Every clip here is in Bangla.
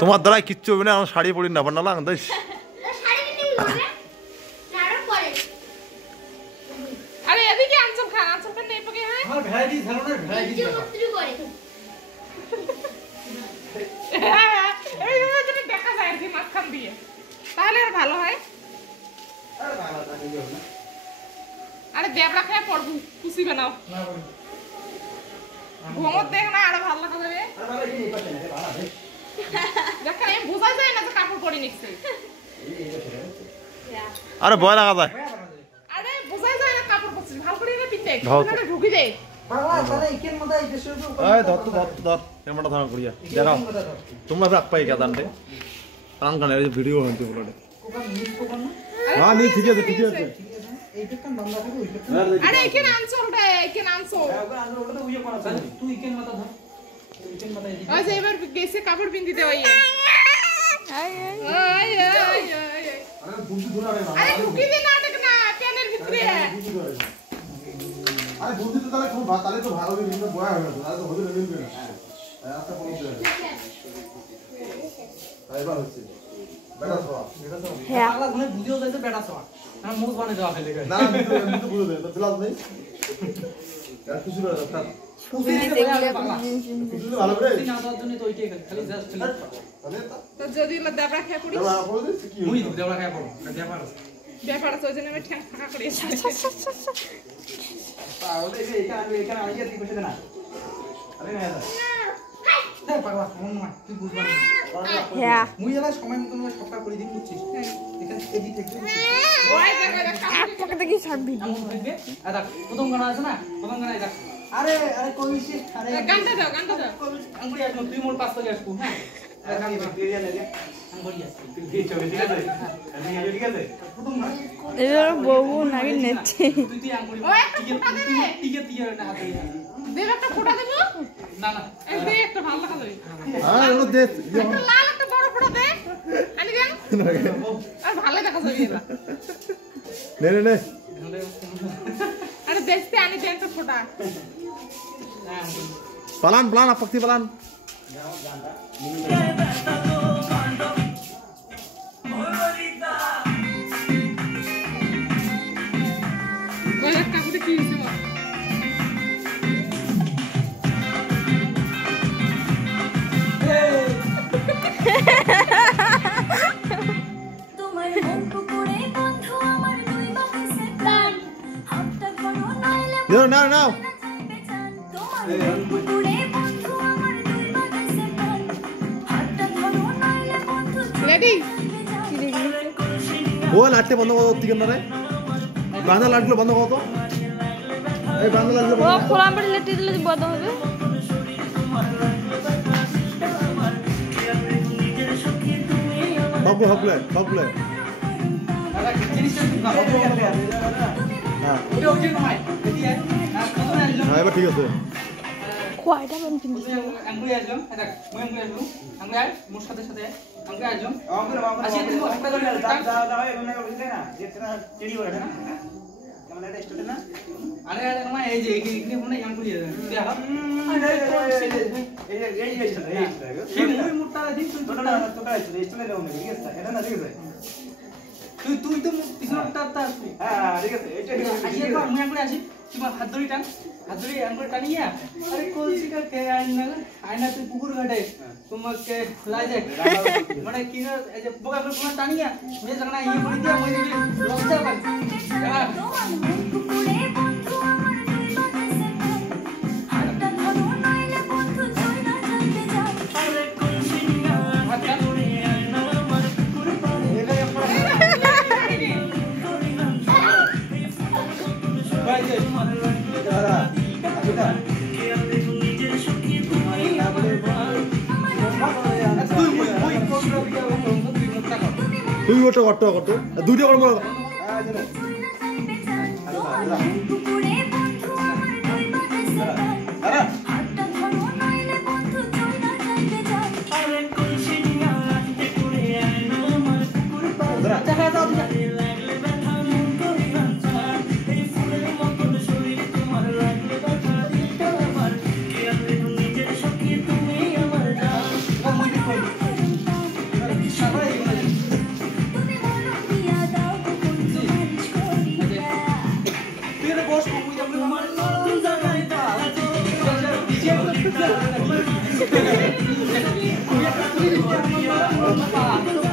তোমার দ্বারা কিচ্ছু হবে না, আমার শাড়ি পরি না না লাগ দেশ। আরে এদিকে আনছম খান, আনছম খান নেই পাকে হ্যাঁ আমার ভ্যারাইটি ধরনের ভ্যারাইটি দেখো এইভাবে যদি দেখা যায় আর কি মাখন দিয়ে তাহলে আর ভালো হয়। আরে ভালো থাকে না, আরে দেবড়া খায় পড়বো খুশি বানাও না বল ঘুমত দেখ না আরে ভালো লাগা যাবে। আরে ভালো এই পাশে না ভালো আছে দেখেন এই বোঝা যায় না যে কাপড় পরি নিচ্ছে। আরে ভয় লাগা যায়, আরে বোঝা যায় না কাপড় পরছিস ভালো করে না পিতে কিভাবে ঢুকি যায় বাবা তাহলে ইকেন মধ্যে এই দেশের উপর এই ধর ক্যামেরা ধরা করিয়া দেখাও তোমরা রাখ পাই কাদানতে কান কানে এই ভিডিও হইতে বলে কোকান মিস কোকান না নি ঠিক আছে এইটা কান বাংলা থেকে ওইটা আরে ইকেন আনছল রে ইকেন আনছো ওটা আনছো ওটা তো উইয়ে কোনা আছে তুই ইকেন মাথা ধর ইকেন মাথা এই আজ এবার গেছে কাপড় পিন্দি দে ওই আই আরে বুদ্ধি ধরা রে আরে ঢুকি দে নাটক না প্যানের ভিতরে আরে বুদ্ধি তো তাহলে খুব তাহলে তো ভালো করে নিতে বয়া হলো তাহলে তো হবে না মিলবে না হ্যাঁ আচ্ছা পৌঁছে যাবে এবার হচ্ছে বেটা সওয়া হ্যাঁ আলা গুনে বুঝিও যাইতে বেটা সওয়া না মুখ বানে যাওয়া ফেলে না আমি তো বুঝে দেই তো ফিলাস নেই আর কিছু করে দাও খুশি দিতে গেলে কিছু ভালো করে না দাও জন্য তো ওইটাই খালি জাস্ট তাহলে তো যদি লা দেবরা খায় পড়ি দেবরা পড়ে কি মুই দেবরা খায় পড়ো ব্যাপার আছে ওই জন্য আমি ঠ্যাং ফাঁকা করে পাওলে এখানে আইয়া তুই বসে দে না আরে না দে পাগলা মন না তুই বুঝবা না হ্যাঁ মুই এলা সময় মতন সবটা করে দিন বুঝছিস এখানে এদিক থেকে ওই দেখো দেখি সব ভিডিও দেখবে আদা প্রথম গানা আছে না প্রথম গানা এটা আরে কইছি আরে গানটা দাও আঙ্গুরি আসো তুই মোর পাশ থেকে আসবো হ্যাঁ আরে গান বেরিয়ে লাগে আঙ্গুরি আসো তুই ভিডিও চলে ঠিক আছে আমি ঠিক আছে প্রথম গানা এর বউ নাকি নেছে তুই আঙ্গুরি টিকে দিয়ে না হাতে দেব একটা ফোঁটা দেব না এই দে একটা ভালো লাগা যাবে হ্যাঁ ওটা দে একটা লাল একটা বড় ফোঁটা দে আনি দেন আর ভালো দেখা যাবে এটা নে আরে দেখতে আনি দেন তো ফোঁটা পালান আপত্তি পালান ওই একটা করে কি হইছে মা তোমার মন পুকুরে বন্ধু আমার দুই বাতাসে প্রাণ হাতটা ধরো নাইলে নাও তোমার মন পুকুরে বন্ধু আমার দুই বাতাসে প্রাণ হাতটা ধরো নাইলে বন্ধু রেডি ও লাইটটা বন্ধ করো ঠিক না রে বাংলা লাইটগুলো বন্ধ করো তো এই বাংলা লাইটগুলো ও খোলা পড়ে লেটে দিলে বন্ধ হবে বাবলে আরে জিনিসটা না হবে হ্যাঁ ওটা ওকে নয় এদি কত না আইলো হ্যাঁ এবার ঠিক আছে কয়টা বন্ধ পিন্দিস আঙ্গুলি আসলাম দেখ মই আঙ্গুলি আসলাম আঙ্গুলি আয় মোর সাথে আঙ্গুলি আসলাম আসি তুমি একটা ধরে দাও এখানে বসে না যেটা চেড়ি বলে না কেমন এটা স্টুডেন্ট না আরে নয় এই যে এখানে মনে আঙ্গুলি দেখ এই মই মোটা দিন তুই তোটা এই চলে যাও না ঠিক আছে এটা না ঠিক আছে তুই তো পিছনটা আসবি হ্যাঁ ঠিক আছে এটা আসি একবার মই আঙ্গুলি আসি তোমার হাত ধরি আঙ্গুল টানিয়া আরে কলসি কে আয়না তুই পুকুর ঘাটে তোমাকে খোলাই যায় মানে কি না এই যে বোকা করে পুরো টানিয়া মে জানা এই করে দিয়া মই দিবি লজ্জা পাই তোমার মন পুকুরে বন্ধু আমার দুই বাতাসে প্রাণ হাতটা ধরো নাইলে বন্ধু জয় না যাইতে যায় আরে কলসি হাতটা ধরে আয়না আমার পুকুর পাড়ে এলে ভাই যে দাঁড়া তুই ওটা করতো দুইটা করবো পুকুরে বন্ধু আমার দুই বাতাসে প্রাণ হাতটা ধরো নাইলে বন্ধু জয় না যাইতে যায় আরে কলসি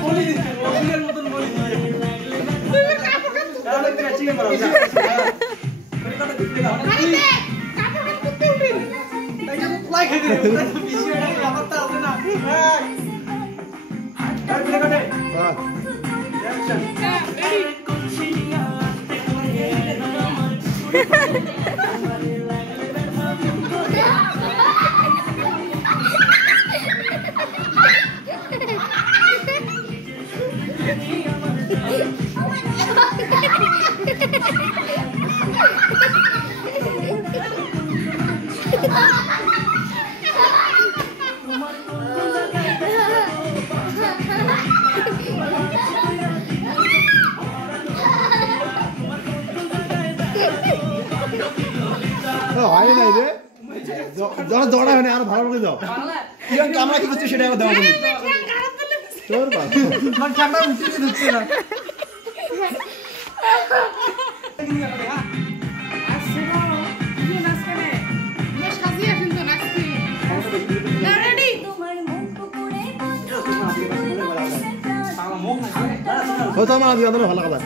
বলি দিচ্ছে রবিনের মতন বলি দিয়ে তাহলে তুমি ম্যাচিং করো যা তুমি কথা দিতে দাও তাই যে ফ্লাই খেতে দিও পিছিয়ে ব্যাপারটা আছে না আর প্লে করে অ্যাকশন হয় নাই রে যারা দৌড়া হয় না আর ভালো করে দাও আমরা কি করছি সেটা দাও তুমি তোর বাবা মানে ক্যামেরা উঠে দিচ্ছে না ও তো আমার দিকে ভালো কথা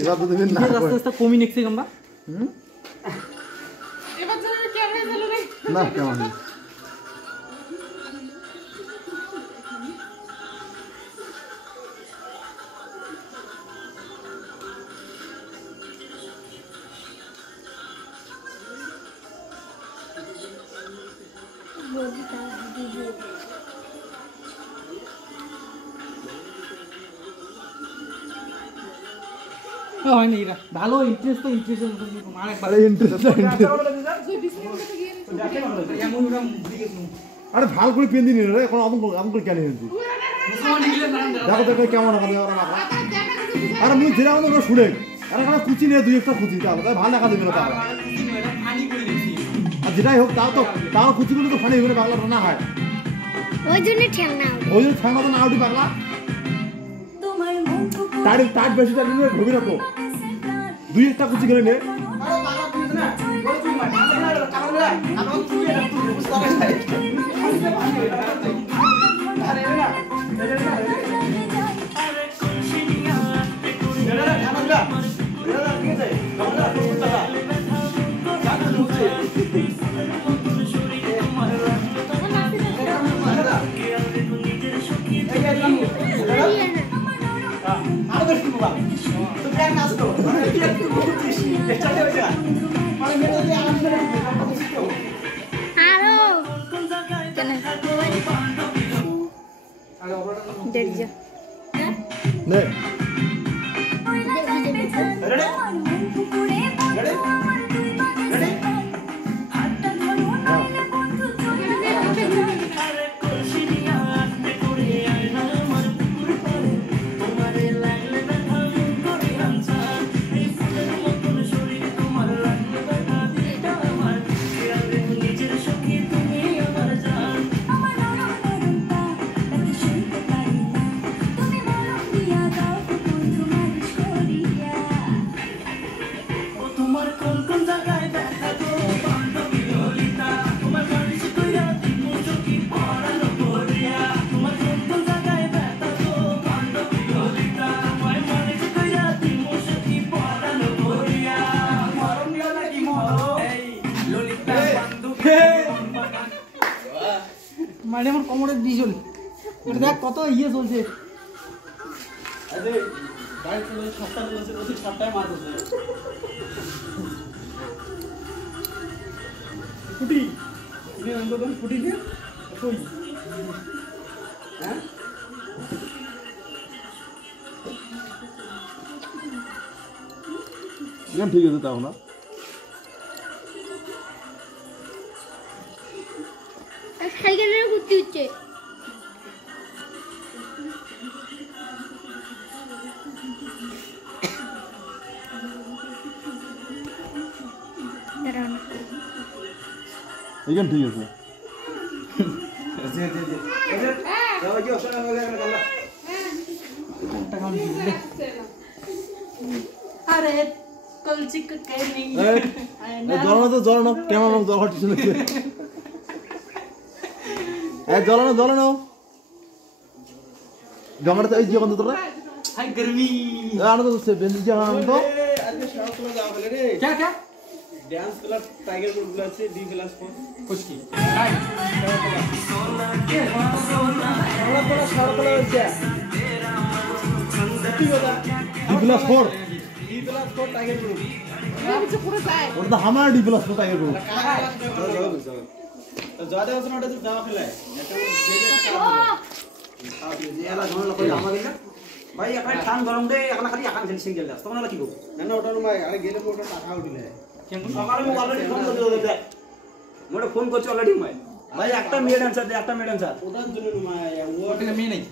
এবার তো তুমি না আস্তে আস্তে কমি নেক্সে আমরা না কেমন হয়নি এরা ভালো ইন্টারেস্ট তো ইন্টারেস্ট আরেকবার ইন্টারেস্ট আরে ভালো করে পেন দিনি রে এখন আমন করে কেন হেনছি দেখো দেখো কেমন হবে আরে মুই ধীরে আমাদের শুনে আরে এখানে কুচি নিয়ে দুই একটা কুচি তাহলে ভালো দেখা দেবে না তাহলে আর যেটাই হোক তাও কুচিগুলো তো ফানি হয়ে বাংলা রান্না হয় ওই জন্য ঠ্যাং না ওই জন্য ঠ্যাংটা তো না উঠি বাংলা তার বেশি তার ঘুমি না তো দুই একটা কুচি করে নে নে মানে আমার কোমরের ডিজল এটা দেখ কত ইয়ে চলছে বাইরে চলে সপ্তাহ বলছে প্রতি সপ্তাহে মাছ আছে ফুটি তুমি অন্তত ফুটি দিয়ে কই হ্যাঁ ঠিক আছে তাও না সাইকেলের ঘুরতে হচ্ছে এইখান ঠিক আছে अरे कलची काही नाही জ্বলানো ক্যামেরা জল হচ্ছে জ্বলানো ডঙ্গাটা এই জীবন তোরা हाय गर्मी আনো তো সে বেঞ্জি জানো তো আজকে সব তোলা যাওয়া বলে রে क्या क्या डांस क्लब टाइगर ग्रुप গুলো আছে ডি ক্লাস ফোর कुछ की हाय সরকলা হচ্ছে কি কথা D+4 D+4 টাইগার গ্রুপ ওটা তো আমার D+4 টাইগার গ্রুপ তো যাদের আছে না ওটা তো যাওয়া ফেলায় এটা যে যে কাজ করে যে এলা ঝামেলা করে আমাদের না ভাই এখন ঠান গরম দে এখন খালি আকান খেলি সিঙ্গেল লাস তখন কি করব না না ওটা ভাই আরে গেলে ওটা টাকা উঠিলে কিন্তু সকালে মো অলরেডি ফোন করে দিতে মোরে ফোন করছি অলরেডি ভাই একটা মেয়ে ডান্সার দে একটা মেয়ে ডান্সার ওটার জন্য ভাই ওটা মেয়ে নাই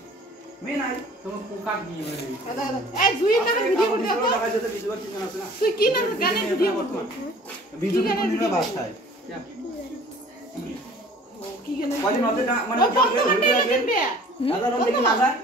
মেয়ে নাই তোমার পোকা কি বলে দাদা এই দুই টাকা ভিডিও করতে দাও টাকা যেতে ভিডিও চিন্তা আছে না তুই কি না গানে ভিডিও করতে ভিডিও করে বাস খায় কি গানে কয়দিন হবে না মানে দাদা রং দেখি না যায়